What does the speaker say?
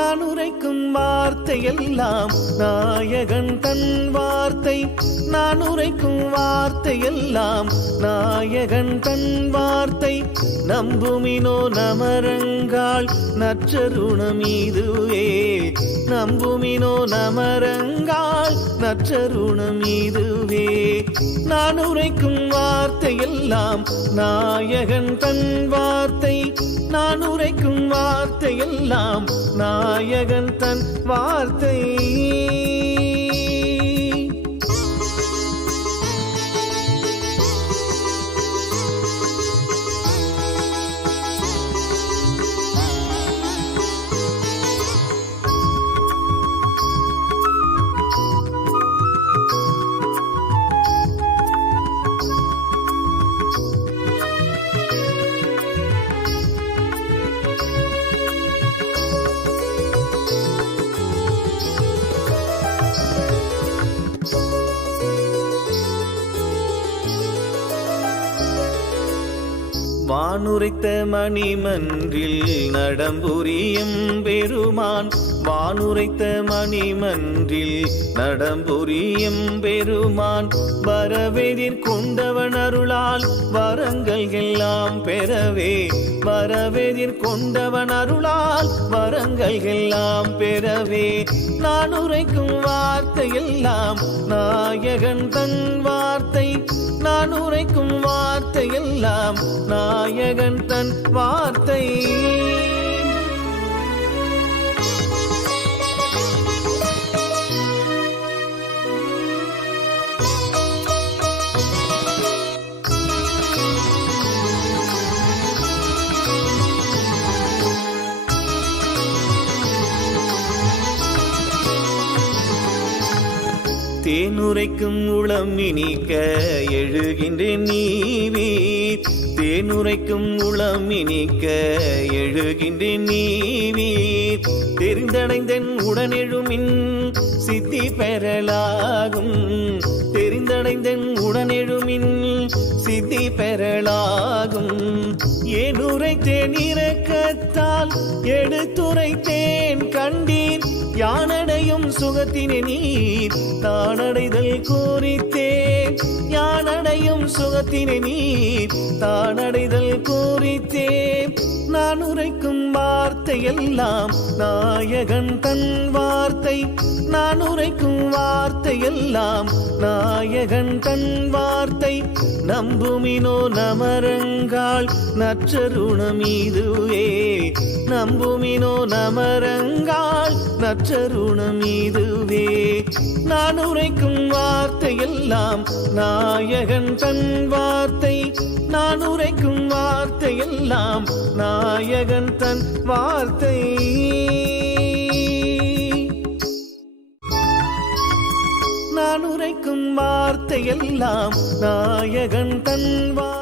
நான் உரைக்கும் வார்த்தையெல்லாம் நாயகன் தன் வார்த்தை. நான் உரைக்கும் வார்த்தையெல்லாம் நாயகன் தன் வார்த்தை. நம்புமினோ நமரங்காள் நற்றருணம் இதுவே. நம்புமினோ நமரங்காள் நற்றருணம் இதுவே. நான் உரைக்கும் வார்த்தையெல்லாம் நாயகன் தன் வார்த்தை. நான் உரைக்கும் வார்த்தையெல்லாம் நாயகன் தன் வார்த்தை. வானுரைத்த மணிமன்றில் நடம்புரியும் பெருமான். வானுரைத்த மணிமன்றில் நடம்புரியும் பெருமான். வரவெதிர் கொண்டவன் அருளால் வரங்கள் எல்லாம் பெறவே. வரவெதிர் கொண்டவன் அருளால் வரங்கள் எல்லாம் பெறவே. நான் உரைக்கும் வார்த்தையெல்லாம் நாயகன் தன் வார்த்தை. நான் உரைக்கும் வார்த்தையெல்லாம் நாயகன் தன் வார்த்தை. தேனுரைக்கும் உளம் இனிக்க எழுகின்றேன் நீவீர். தேனுரைக்கும் உளம் இனிக்க எழுகின்றேன் நீவீர். தெரிந்தடைந்தன் உடனெழுமின் சித்தி பெறலாகும். தெரிந்தடைந்தன் உடனெழுமின் சித்தி பெறலாகும். ஏன் உரைத்தேன் இரக்கத்தால் எடுத்துரைத்தேன் கண்டீர். யானடையும் சுகத்தினை நீர் தானடைதல் கோரித்தேன். யானடையும் சுகத்தினை நீர் தானடைதல் கோரித்தேன். நான் உரைக்கும் வார்த்தையெல்லாம் நாயகன் தன் வார்த்தை. நான் உரைக்கும் வார்த்தையெல்லாம் நாயகன் தன் வார்த்தை. நம்புமினோ நமரங்காள் நற்றருணம் இதுவே. நம்புமினோ நமரங்காள் நற்றருணம் இதுவே. நான் உரைக்கும் வார்த்தையெல்லாம் நாயகன் தன் வார்த்தை. நான் உரைக்கும் வார்த்தையெல்லாம் நாயகன் தன் வார்த்தை. நான் உரைக்கும் வார்த்தையெல்லாம் நாயகன் தன் வார்த்தை.